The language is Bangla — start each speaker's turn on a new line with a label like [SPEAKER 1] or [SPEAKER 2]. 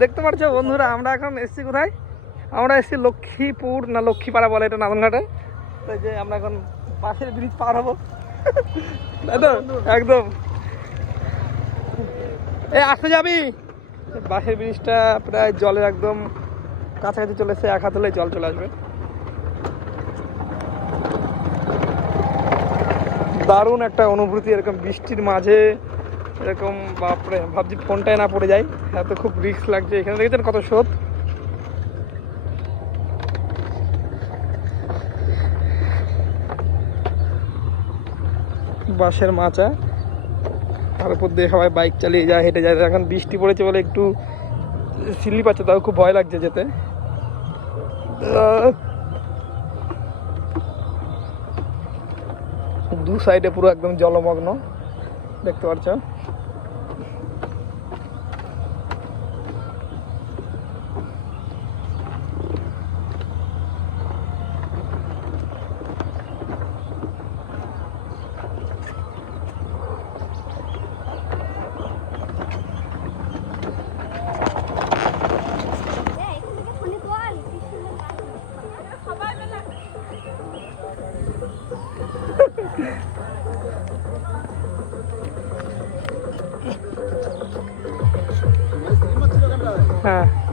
[SPEAKER 1] দেখতে পাচ্ছ বন্ধুরা, আমরা এখন এসছি কোথায়? আমরা এসেছি লক্ষ্মীপুর, না লক্ষ্মীপাড়া বলে এটা নাদনঘাটে যে আমরা এখন পাশের ব্রিজ পার হব। একদম। এ, আসতে যাবি? বাঁশের ব্রিজটা প্রায় জলের একদম কাছাকাছি চলে এসে এক হাত হলে জল চলে আসবে। দারুণ একটা অনুভূতি, এরকম বৃষ্টির মাঝে। এরকম, বাপরে, ভাবছি ফোনটায় না পড়ে যায় এত খুব রিস্ক লাগছে। এখানে দেখেছেন কত স্রোত? বাসের মাচা। তার উপর দিয়ে সবাই বাইক চালিয়ে যায়, হেঁটে যায়। এখন বৃষ্টি পড়েছে বলে একটু সিলি পাচ্ছে, তাও খুব ভয় লাগছে যেতে। দু সাইডে পুরো একদম জলমগ্ন। দেখতে পাচ্ছ? 啊。